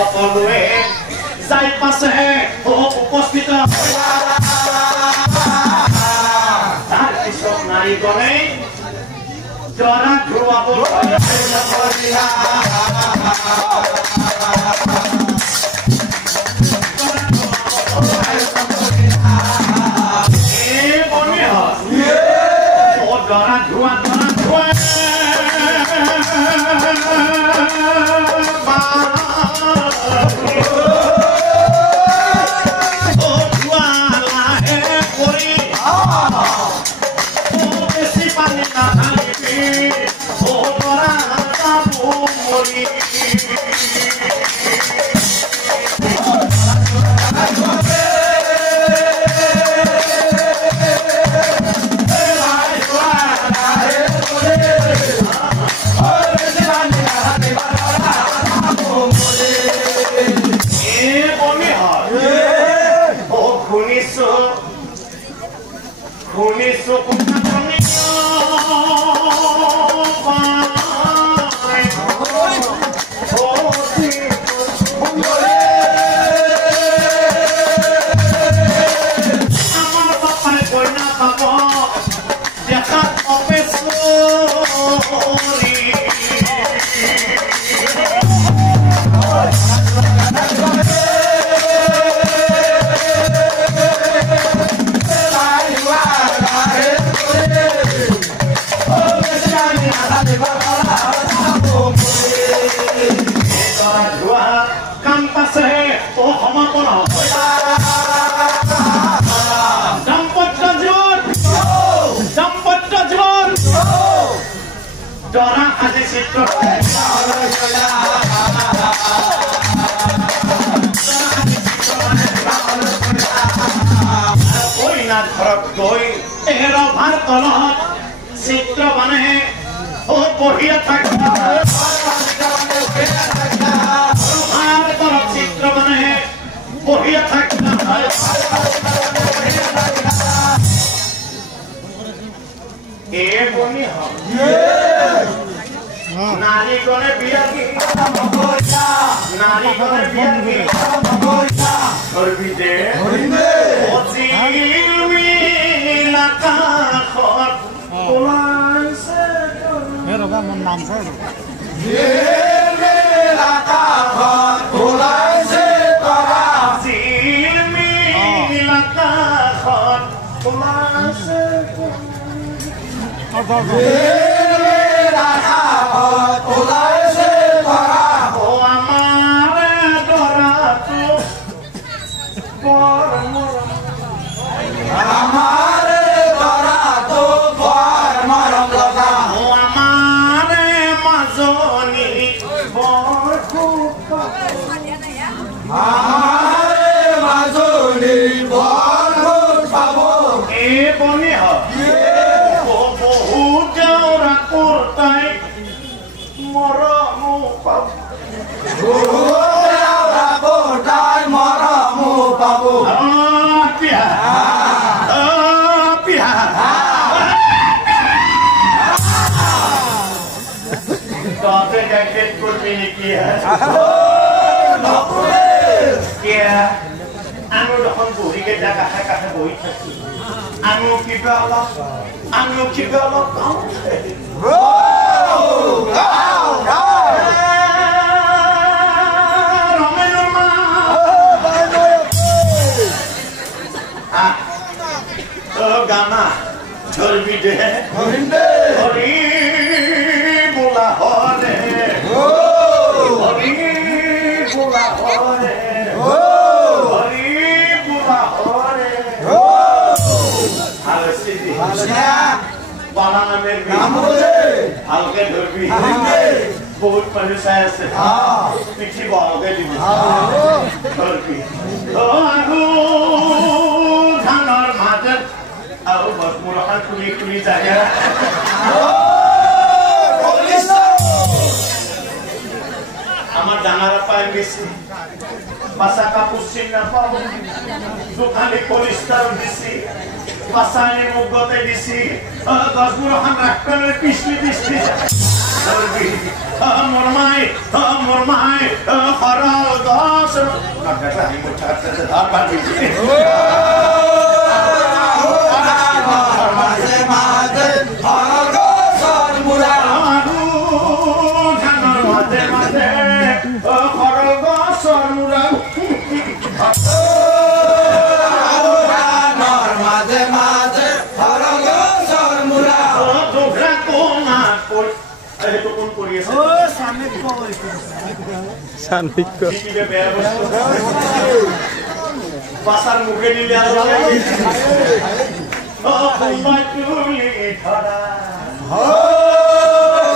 সকলোৱে যাই পাছে উপস্থিত তাৰ পিছত নাৰীগণে জৰা ধুৱাব ঘৰত গৈ এৰভাৰ তলত চিত্ৰ বানে বহিয়া থাকে চিত্ৰ বানে বহিয়া থাকে নারীগণে বিয়াগী নারীগণে বিয়াগী ধরবিতে mon nam sao Gama, Jorbi de, Hori, Bula Hore, Hori, Bula Hore, Hori, Bula Hore, Halo Sidi, Banana Merbi, Halke Jorbi, बहुत परेशान से पीछे बाल के दिन Jorbi, आगो धानर मातर Aku buat murahan kuli-kuli saja. Amar jangan apa yang bisi. Masa kapusin apa? Bukan di polistar bisi. Masa ini mugote bisi. Gas murahan rakkan pisli. Lebih. মরমাই হরল গছ কাকা আমি মুঠাতে ধার পাবি মাঝে মাঝে হরল গছর মুরা ধানের মাঝে মাঝে হরল গছর মুরা মাঝে মাঝে হরল গছর মুরা তোরা কোনা কর আরে তো কোন করি আছে ও সামনে কই সান্নিধ্য দিদিকে বেয়া বস্তু পাসার মুখে নিলে আর ও কুমাচুলি ধরা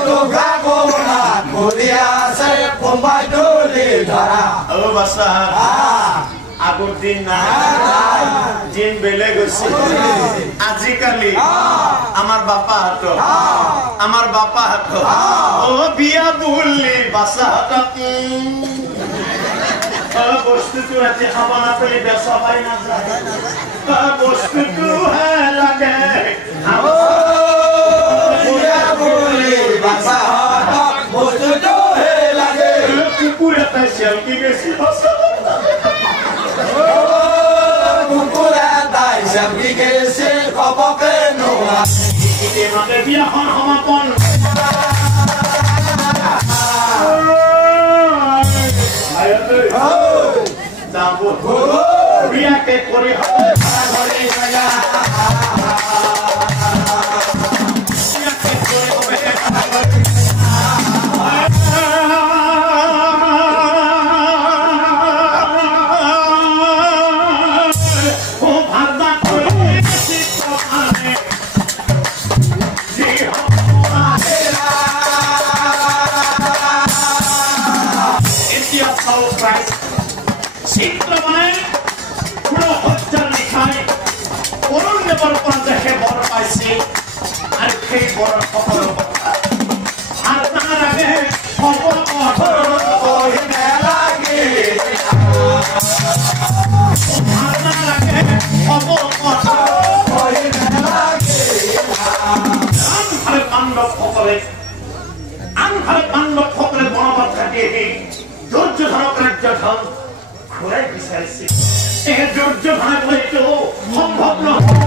তোরা কোনা করিয়াছে কোম্পাই ডলি ধরা ও বাসা আগৰ দিন নাই দিন বেলেগ হৈছে আজিকালি আমাৰ বাপাহঁত ও বিয়া বুলি বাচাহঁতক বস্তুটো আজি খাব নাপালে বেচা পাই নাযায় বস্তুটো হে লাগে কুকুৰ এটাই চেলকি গৈছে মানে বিয়াখন সমাপন বিয়াকে কৰি পাণ্ডৱসকলে বনবাস কাটি আহি দুৰ্যোধনক ৰাজ্যখন ঘূৰাই বিচাৰিছে এই দুৰ্যোধনক লৈতো সম্ভৱ নহয়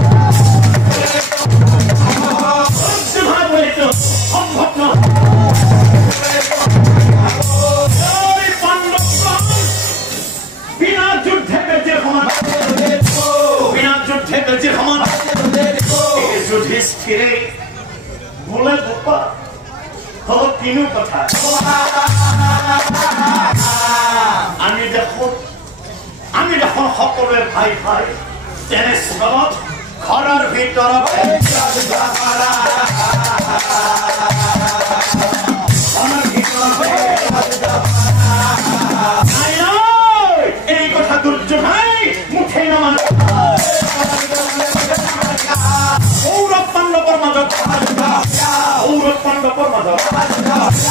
বিনা যুদ্ধে বেজিৰ সমান যুধিষ্ঠিৰে বোলে গোপা তিনিও কথা আমি দেখোন সকলোৱে ভাই ভাই তেনে স্থলত ঘৰৰ ভিতৰত এই কথা দুৰ্যোধন মুঠেই নমানে কৌৰৱ পাণ্ডৱৰ মাজত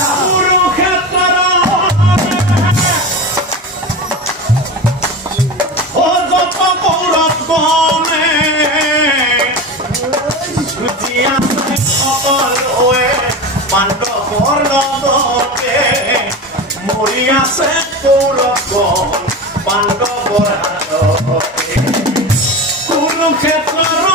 কুৰুক্ষেত্ৰৰ যত কৌৰৱ গণে সকলোৱে পাণ্ডৱৰ লগতে মৰি আছে কৌৰৱ গণ পাণ্ডৱৰ হাততে কুৰুক্ষেত্ৰৰ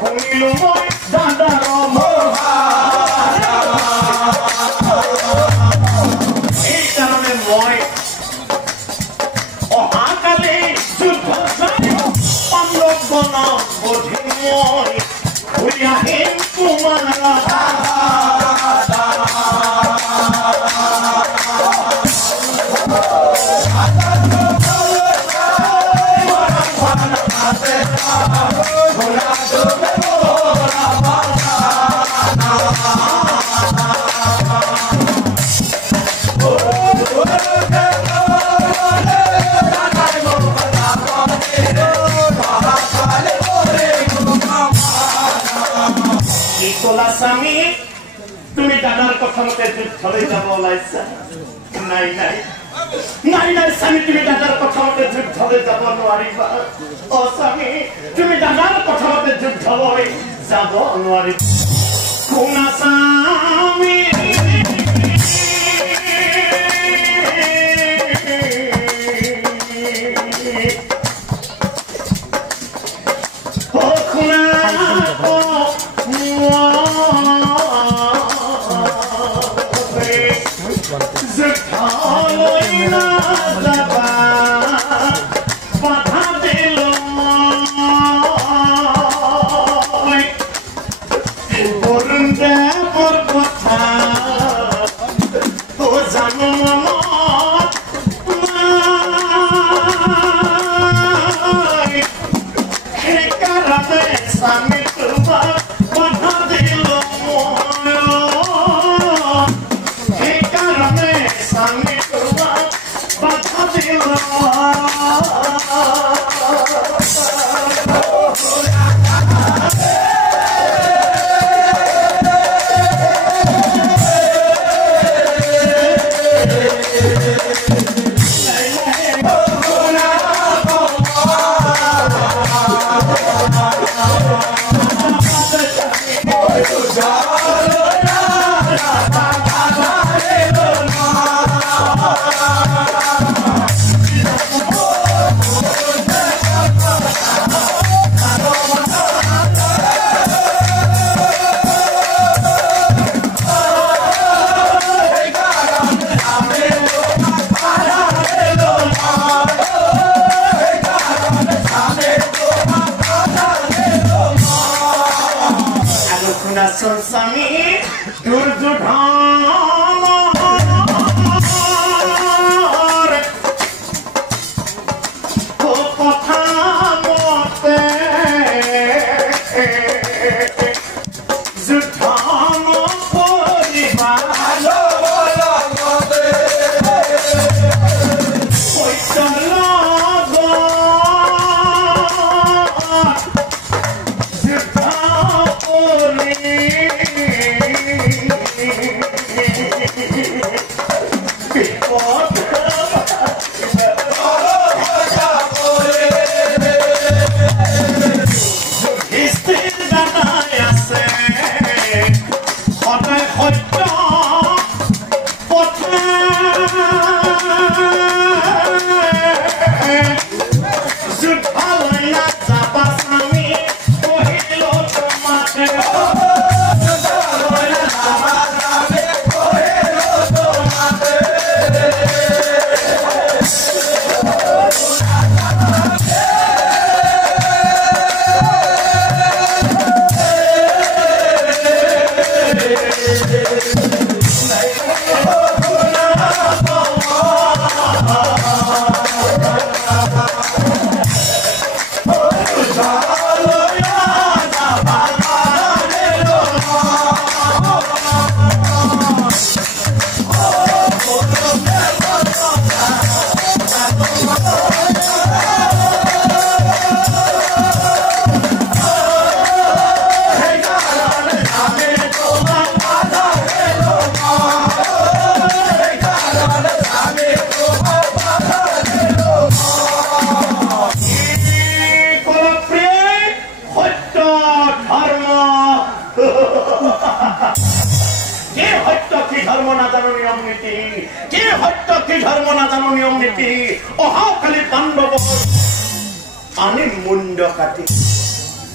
শুনিলো মই দাদাৰ এইকাৰণে মই অহাকালি যুদ্ধ পাণ্ডৱ বনক বধি মই ঘূৰি আহিম তোমাৰ স্বামী তুমি দাদাৰ কথা মতে যুদ্ধলৈ যাব ওলাইছা নাই নাই নাই নাই স্বামী তুমি দাদাৰ কথা মতে যুদ্ধলৈ যাব নোৱাৰিবা অ স্বামী তুমি দাদাৰ কথা মতে যুদ্ধলৈ যাব নোৱাৰিবা শুনা স্বামী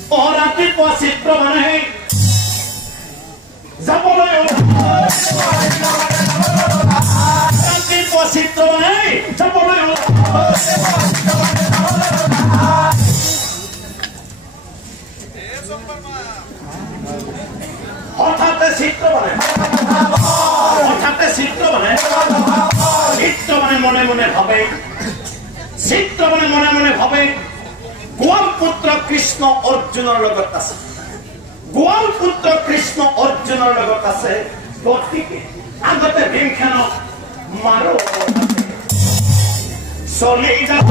ৰাতিপুৱা চিত্ৰ মানে যাবলৈ ৰাতিপুৱা চিত্ৰ মানে যাবলৈ হঠাতে চিত্ৰ মানে মনে মনে ভাবে গোৱাল পুত্ৰ কৃষ্ণ অৰ্জুনৰ লগত আছে গতিকে আগতে ভীমখেনক মাৰো চলি যাব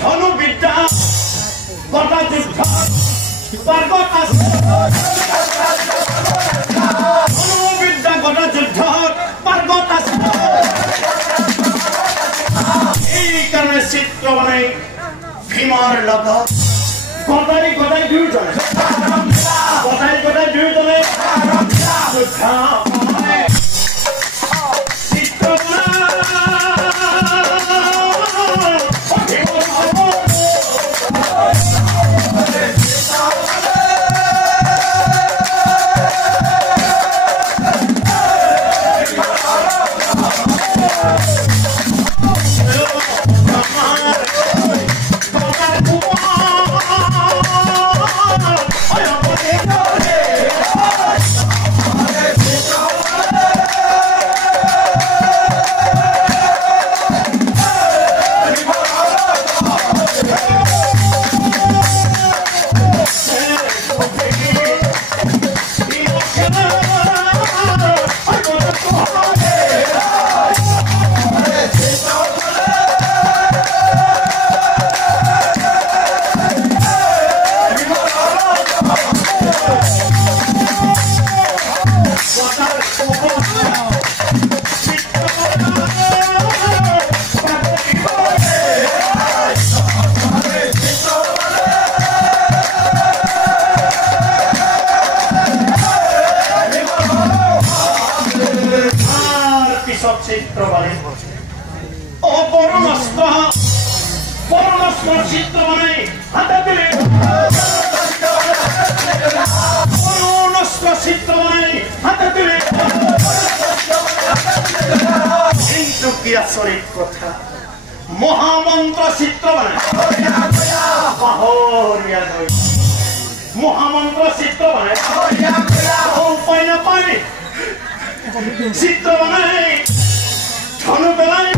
ধনুবিদ্যা গদা যুদ্ধ পাৰ্গত এই কাৰণে চিত্ৰ বনাই ভীমৰ লগত গদাই দুয়োজনে চিত্ৰ বনাই পৰমস্ত্ৰ চিত্ৰ বনাই হাতে দিলে পৰমস্ত্ৰ চিত্ৰ বনাই হাতে দিলে কিন্তু কি আচৰিত কথা মহামন্ত্ৰ চিত্ৰ বনাই পাহৰিয়া গৈ মহামন্ত্ৰ চিত্ৰ বনাই উপায় নাপায় চিত্ৰ বনাই ধনু পেলাই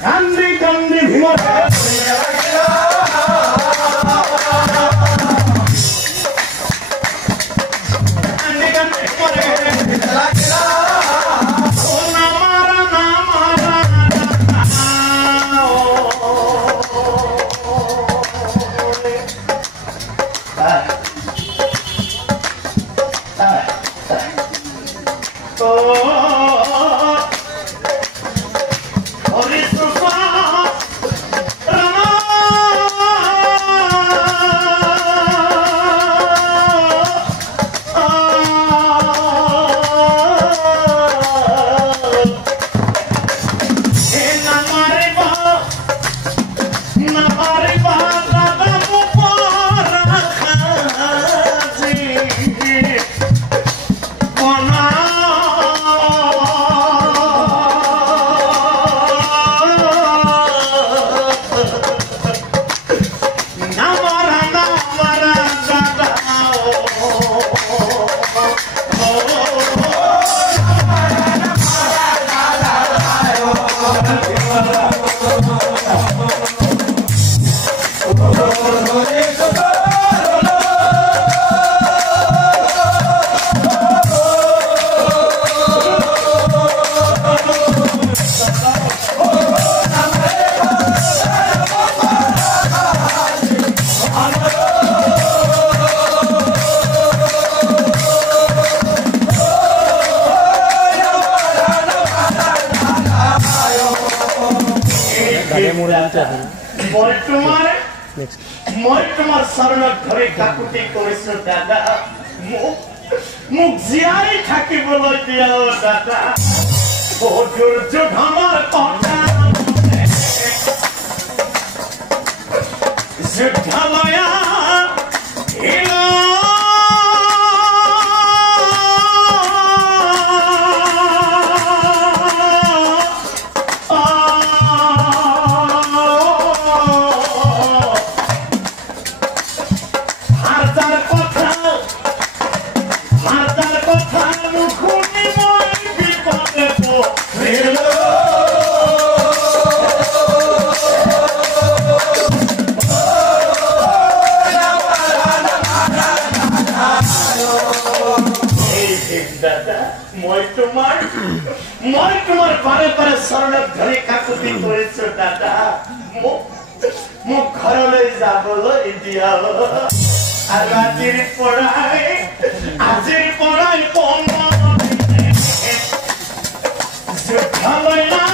কান্দি কান্দি ভীমর মই তোমার শরণত ধরে কাকুতি করেছো দাদা মুখ জিয়াই থাকিবলৈ দিয়াও দাদা দুর্য আমার কথা যুদ্ধালয়া মই তোমার বারে বারে শরণত ধরে কাকুতি করেছো দাদা মোক ঘরলৈ যাবলৈ দিয়া আর আজির পড়াই যুদ্ধালয় না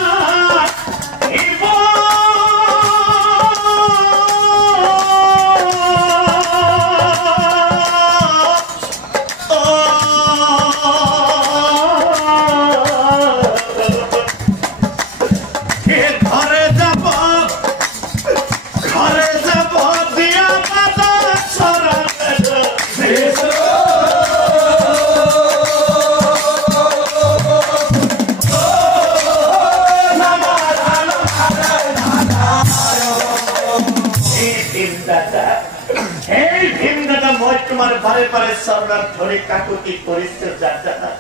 বারে বারে শরণত ধরে কাকুতি করেছো দাদা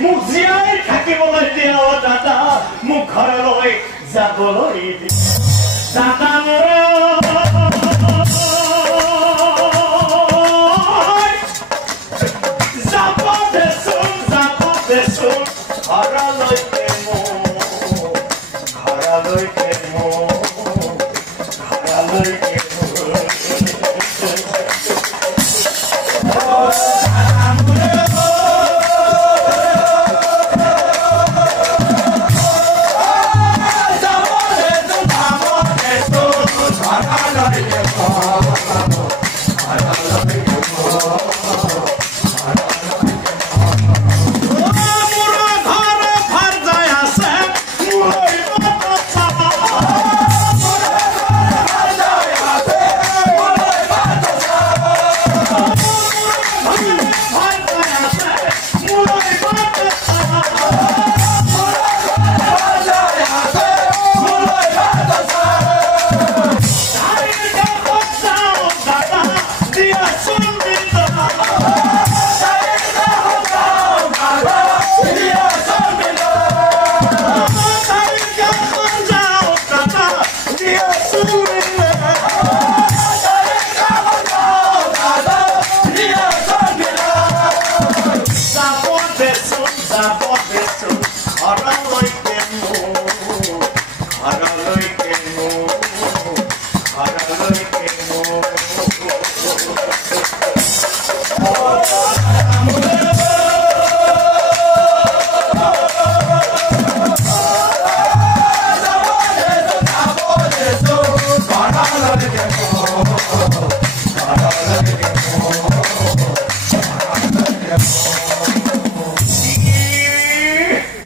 মুখ জিয়াই থাকিবলৈ দিয়া দাদা মুখ ঘৰলৈ যাবলৈ দাদা যাব দেচোন ঘৰলৈকে যাব